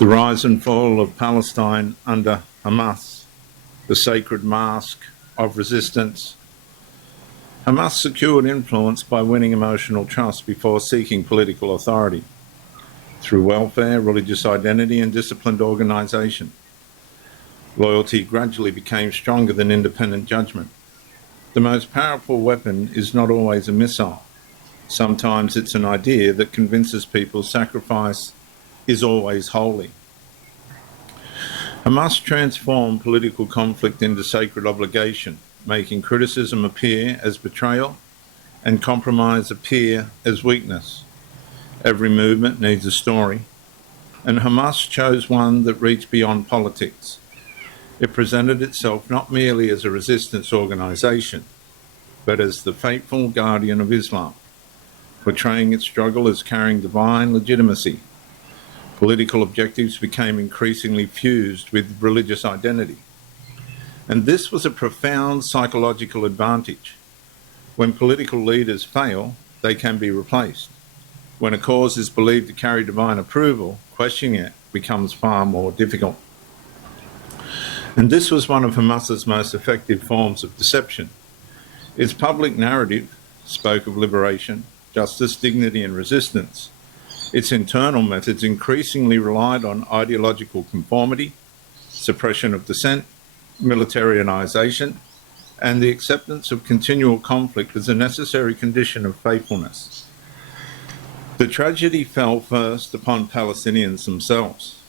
The rise and fall of Palestine under Hamas, the sacred mask of resistance. Hamas secured influence by winning emotional trust before seeking political authority through welfare, religious identity, and disciplined organisation. Loyalty gradually became stronger than independent judgment. The most powerful weapon is not always a missile. Sometimes it's an idea that convinces people sacrifice is always holy. Hamas transformed political conflict into sacred obligation, making criticism appear as betrayal and compromise appear as weakness. Every movement needs a story, and Hamas chose one that reached beyond politics. It presented itself not merely as a resistance organisation, but as the faithful guardian of Islam, portraying its struggle as carrying divine legitimacy. Political objectives became increasingly fused with religious identity. And this was a profound psychological advantage. When political leaders fail, they can be replaced. When a cause is believed to carry divine approval, questioning it becomes far more difficult. And this was one of Hamas's most effective forms of deception. Its public narrative spoke of liberation, justice, dignity, and resistance. Its internal methods increasingly relied on ideological conformity, suppression of dissent, militarization, and the acceptance of continual conflict as a necessary condition of faithfulness. The tragedy fell first upon Palestinians themselves.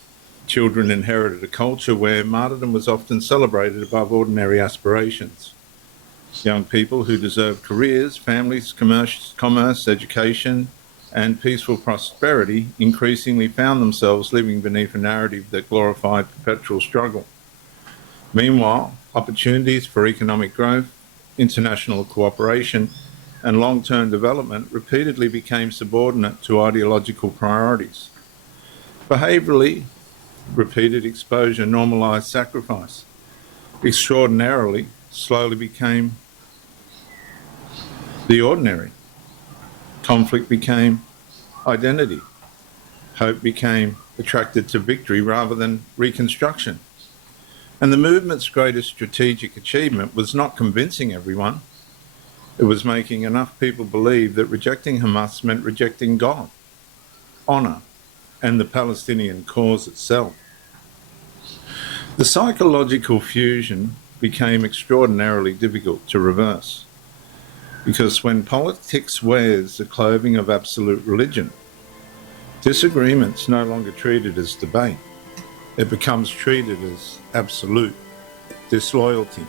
Children inherited a culture where martyrdom was often celebrated above ordinary aspirations. Young people who deserved careers, families, commerce, education, and peaceful prosperity increasingly found themselves living beneath a narrative that glorified perpetual struggle. Meanwhile, opportunities for economic growth, international cooperation, and long-term development repeatedly became subordinate to ideological priorities. Behaviorally, repeated exposure normalized sacrifice. Extraordinarily, slowly became the ordinary. Conflict became identity. Hope became attracted to victory rather than reconstruction. And the movement's greatest strategic achievement was not convincing everyone. It was making enough people believe that rejecting Hamas meant rejecting God, honour, and the Palestinian cause itself. The psychological fusion became extraordinarily difficult to reverse. Because when politics wears the clothing of absolute religion, disagreement's no longer treated as debate. It becomes treated as absolute disloyalty.